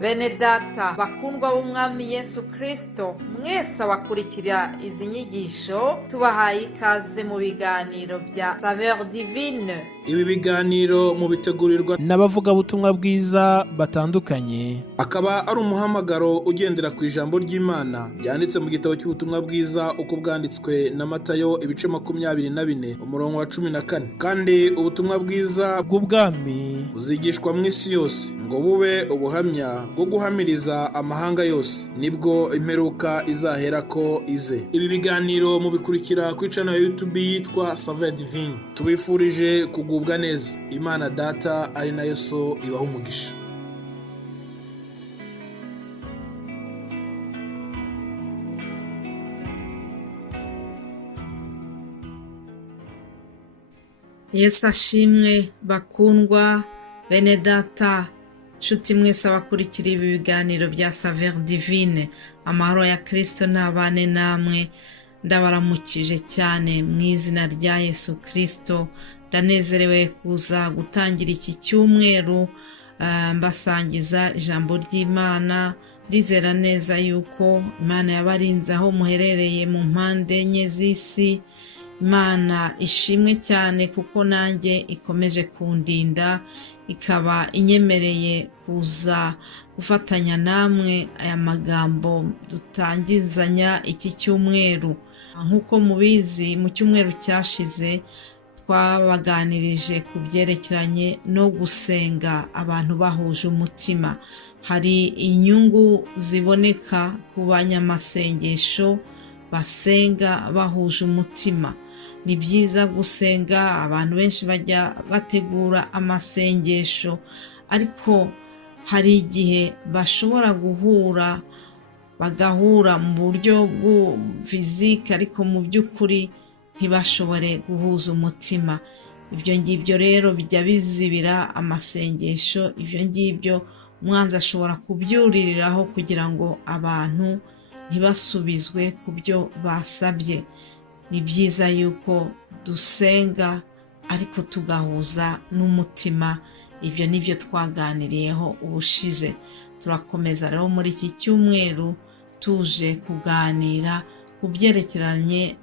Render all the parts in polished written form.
Bene data bakundwa b'umwami Yesu Kristo, mwese abakurikira izi nyigisho tubahaye ikaze mu biganiro bya Saveur Divine. Ibi biganiro mu bitegurirwa n'abavugabutumwa bwiza batandukanye, akaba ari umuhamagaro ugendera ku ijambo ry'Imana byanditse mu gitabo cy'ubutumwa bwiza uko bwanditswe na Matayo ibice 24 umurongo wa 14. Kandi ubutumwa bwiza bw'ubwami buzigishwa mu isi yose ngo bube ubuhamya bwo guhamiriza amahanga yose, nibwo imperuka izahera ko ize. Ibi biganiro mubikurikira ku channel ya YouTube yitwa Saveur Divine. Tubifurije kugubwa neza. Imana Data ari nayo So ibaho umugisha. Yesu ashimwe bakundwa bene data, nshuti mwese abakurikira ibi biganiro bya Saveur Divine. Amahoro ya Kristo nabane namwe, ndabaramukije cyane mu izina rya Yesu Kristo. Ndanezerewe kuza gutangira iki cyumweru mbasangiza ijambo ry'Imana. Ndizera neza yuko Imana yabarinze aho muherereye mu mpande enye z'isi. Imana ishimwe cyane kuko nanjye ikomeje kundinda, ikaba inyemereye kuza gufatanya namwe aya magambo dutangizanya iki cyumweru. Nk'uko mubizi, mu cyumweru cyashize twabaganirije ku byerekeranye no gusenga abantu bahuje umutima. Hari inyungu ziboneka ku banyamasengesho basenga bahuje umutima. Ni byiza gusenga, abantu benshi bajya bategura amasengesho, ariko hari igihe bashobora guhura, bagahura mu buryo fizike, ariko mu by'ukuri ntibashobore guhuza umutima. Ibyo ngibyo rero bijya bizibira amasengesho. Ibyo ngibyo umwanzi ashobora kubyuririraho kugira ngo abantu ntibasubizwe ku byo basabye. Ni byiza yuko dusenga ariko tugahuza n'umutima. Ibyo nibyo twaganiriyeho ubushize. Turakomeza rero muri iki cyumweru tuje kuganira ku byerekeranye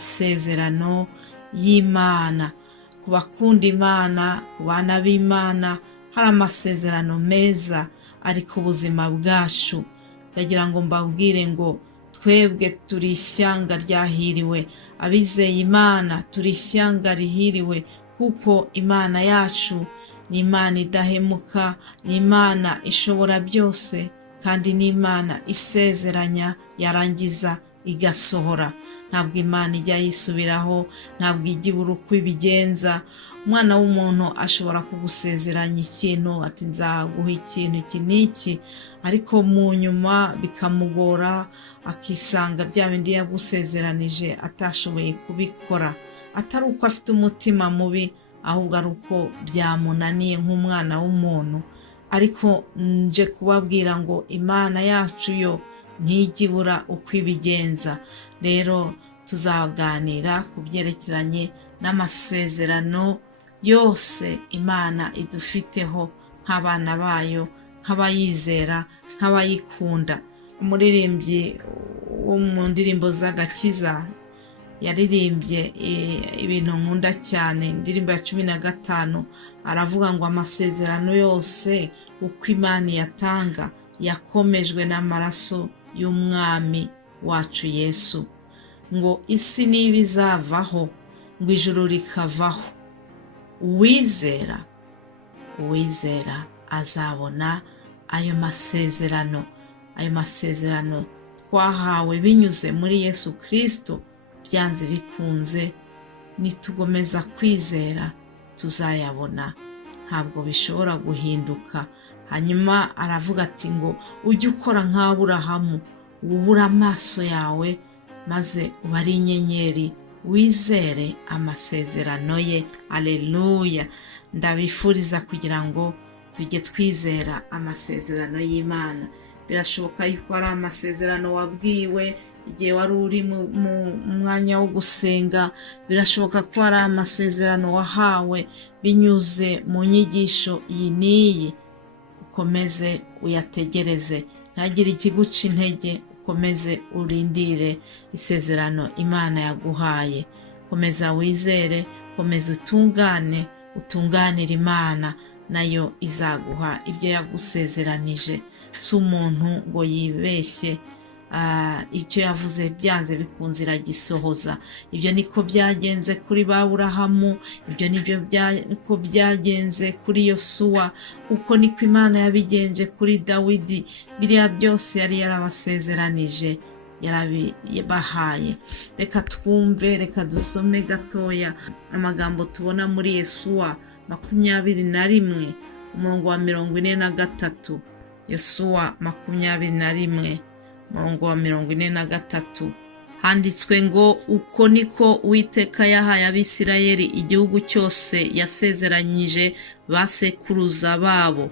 n'amasezerano y'Imana. Ku bakunda Imana, ku bana b'Imana, hari amasezerano meza ari ku buzima bwacu. Ndagira ngo mbabwire ngo twebwe turi ishyanga ryahiriwe. Abizeye Imana turi ishyanga rihiriwe, kuko Imana yacu ni Imana idahemuka, ni Imana ishobora byose, kandi ni Imana isezeranya yarangiza igasohora. Ntabwo Imana ijya yisubiraho, ntabwo ijya ibura uko ibigenza. Umwana w'umuntu ashobora kugusezeranya ikintu, ati nzaguha ikintu iki n'iki, ariko mu nyuma bikamugora, akisanga bya bindi yagusezeranije atashoboye kubikora. Atari uko afite umutima mubi, ahubwo ari uko byamunaniye nk'umwana w'umuntu. Ariko nje kubabwira ngo Imana yacu yo ntijya ibura uko ibigenza. Rero tuzaganira ku byerekeranye n'amasezerano yose Imana idufiteho nk'abana bayo, nk'abayizera, nk'abayikunda. Umuririmbyi wo mu ndirimbo z'agakiza yaririmbye ibintu nkunda cyane, indirimbo ya 15, aravuga ngo amasezerano yose uko Imana yatanga yakomejwe n'amaraso y'umwami wacu Yesu. Ngo isi niba izavaho, ngo ijuru rikavaho, uwizera azabona ayo masezerano. Ayo masezerano twahawe binyuze muri Yesu Kristo. Byanze bikunze, nitugomeza kwizera tuzayabona, ntabwo bishobora guhinduka. Hanyuma aravuga ati ngo ujye ukora nk'Aburahamu, wubura amaso yawe maze ubare inyenyeri, wizere amasezerano ye. Aleluya! Ndabifuriza kugira ngo tujye twizera amasezerano y'Imana. Birashoboka yuko ari amasezerano wabwiwe igihe wari uri mu mwanya wo gusenga. Birashoboka ko ari amasezerano wahawe binyuze mu nyigisho iyi n'iyi, ukomeze uyategereze, ntagire ikiguca intege, ukomeze urindire isezerano Imana yaguhaye. Komeza wizere, komeza utunganire Imana, nayo izaguha ibyo yagusezeranije. Si umuntu ngo yibeshye, icyo yavuze byanze bikunze iragisohoza. Ibyo niko byagenze kuri Aburahamu, ibyo niko byagenze kuri Yosuwa, uko niko Imana yabigenje kuri Dawidi. Biriya byose yari yarabasezeranije, yarabibahaye. Reka twumve, reka dusome gatoya amagambo tubona muri Yosuwa 21 umurongo wa 43. Yosuwa 21 umurongo wa 43 handitswe ngo, uko niko Uwiteka yahaye Abisirayeli igihugu cyose yasezeranyije basekuruza babo,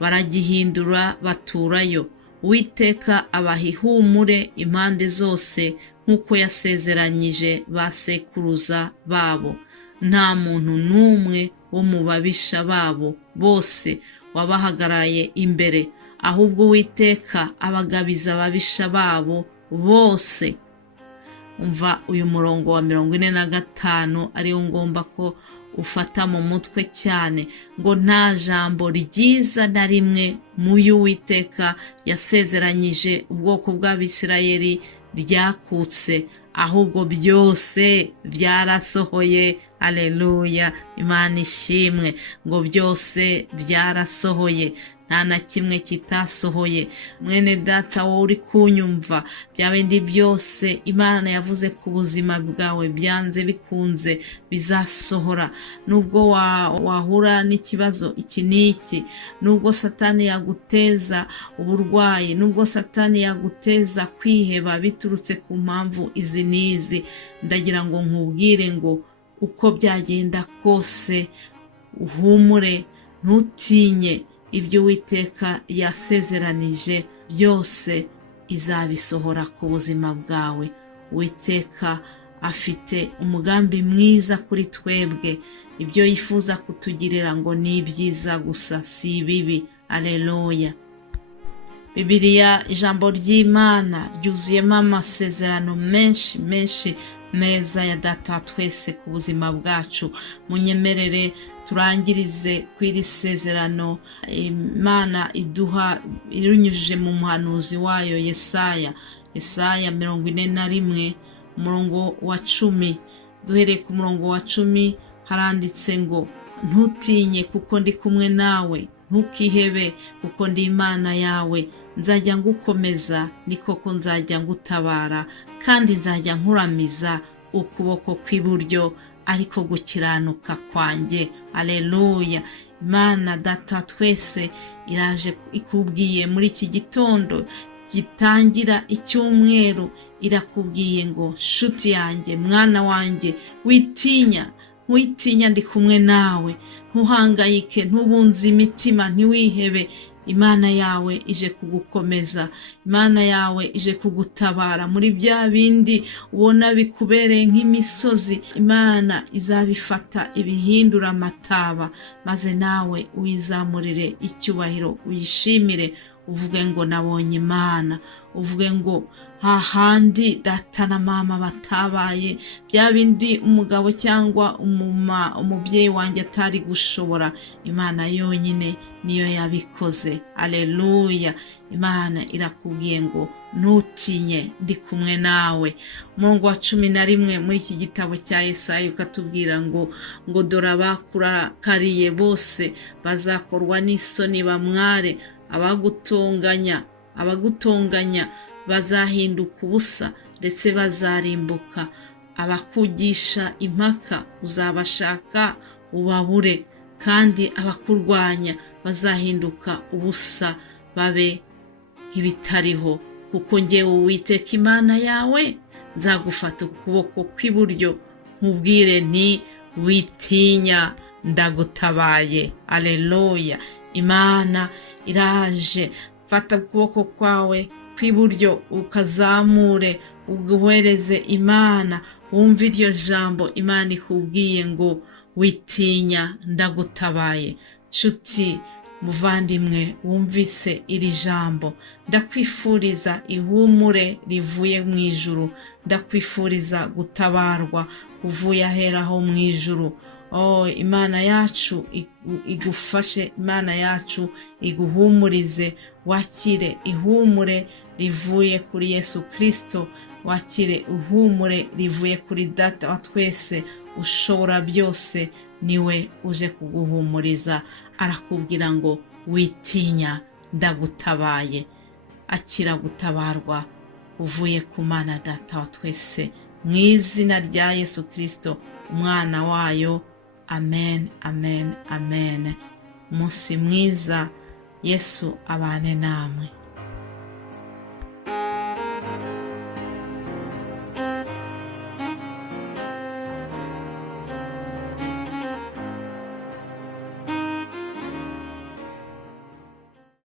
baragihindura baturayo. Uwiteka abaha ihumure impande zose nk'uko yasezeranyije basekuruza babo. Nta muntu n'umwe wo mu babisha babo bose wabahagaraye imbere, ahubwo Uwiteka abagabiza ababisha babo bose. Umva uyu murongo wa 45 ariyo ngomba ko ufata mu mutwe cyane, ngo nta jambo ryiza na rimwe mu y'Uwiteka yasezeranyije ubwoko bw'Abisirayeli ryakutse, ahubwo byose byarasohoye. Aleluya, Imana ishimwe, ngo byose byarasohoye, nta na kimwe kitasohoye. Mwene data wowe uri kunyumva, bya bindi byose Imana yavuze ku buzima bwawe byanze bikunze bizasohora. Nubwo wahura n'ikibazo iki n'iki, nubwo Satani yaguteza uburwayi, nubwo Satani yaguteza kwiheba biturutse ku mpamvu izi n'izi, ndagira ngo nkubwire ngo uko byagenda kose uhumure, ntutinye. Ibyo Uwiteka yasezeranije byose izabisohora ku buzima bwawe. Uwiteka afite umugambi mwiza kuri twebwe, ibyo yifuza kutugirira ngo ni ibyiza gusa, si ibibi. Aleluya. Bibiliya, ijambo ry'Imana ryuzuyemo amasezerano menshi meza ya Data twese ku buzima bwacu. Munyemerere turangirize kw'iri sezerano Imana iduha irunyujije mu muhanuzi wayo Yesaya 41 umurongo wa 10. Duhereye ku murongo wa 10 haranditse ngo, ntutinye kuko ndi kumwe nawe, ntukihebe kuko ndi Imana yawe, nzajya ngukomeza, ni koko nzajya ngutabara, kandi nzajya nkuramiza ukuboko kw'iburyo ariko gukiranuka kwanjye. Aleluya. Imana Data twese iraje ikubwiye muri iki gitondo gitangira icyumweru, irakubwiye ngo nshuti yanjye, mwana wanjye, witinya, ndi kumwe nawe, ntuhangayike, ntubunze imitima, ntiwihebe. Imana yawe ije kugukomeza, Imana yawe ije kugutabara muri bya bindi ubona bikubereye nk'imisozi. Imana izabifata ibihindura amataba, maze nawe uyizamurire icyubahiro, uyishimire, uvuge ngo nabonye Imana, uvuge ngo hahandi data na mama batabaye, bya bindi umugabo cyangwa umubyeyi wanjye atari gushobora, Imana yonyine niyo yabikoze. Aleluya. Imana irakubwiye ngo ntutinye, ndi kumwe nawe. Umurongo wa 11 muri iki gitabo cya Yesaya ukatubwira ngo dore abakurakariye bose bazakorwa n'isoni bamware, abagutonganya bazahinduka ubusa ndetse bazarimbuka. Abakugisha impaka uzabashaka ubabure, kandi abakurwanya bazahinduka ubusa babe nk'ibitariho. Kuko njyewe Uwiteka Imana yawe nzagufata ukuboko kw'iburyo, nkubwire nti witinya, ndagutabaye. Aleluya. Imana iraje, fata ukuboko kwawe kw'iburyo ukazamure, uguhereze Imana, wumva iryo jambo Imana ikubwiye ngo witinya, ndagutabaye. Nshuti muvandimwe wumvise iri jambo, ndakwifuriza ihumure rivuye mu ijuru, ndakwifuriza gutabarwa kuvuye aheraho mu ijuru. Imana yacu igufashe, Imana yacu iguhumurize, wakire ihumure rivuye kuri Yesu Kristo, wakire ihumure rivuye kuri Data wa twese ushobora byose, niwe uje kuguhumuriza, arakubwira ngo witinya, ndagutabaye. Akira gutabarwa uvuye ku Mana Data wa twese, mu izina rya Yesu Kristo umwana wayo. Amen, amen, amen. Umunsi mwiza, Yesu abane namwe.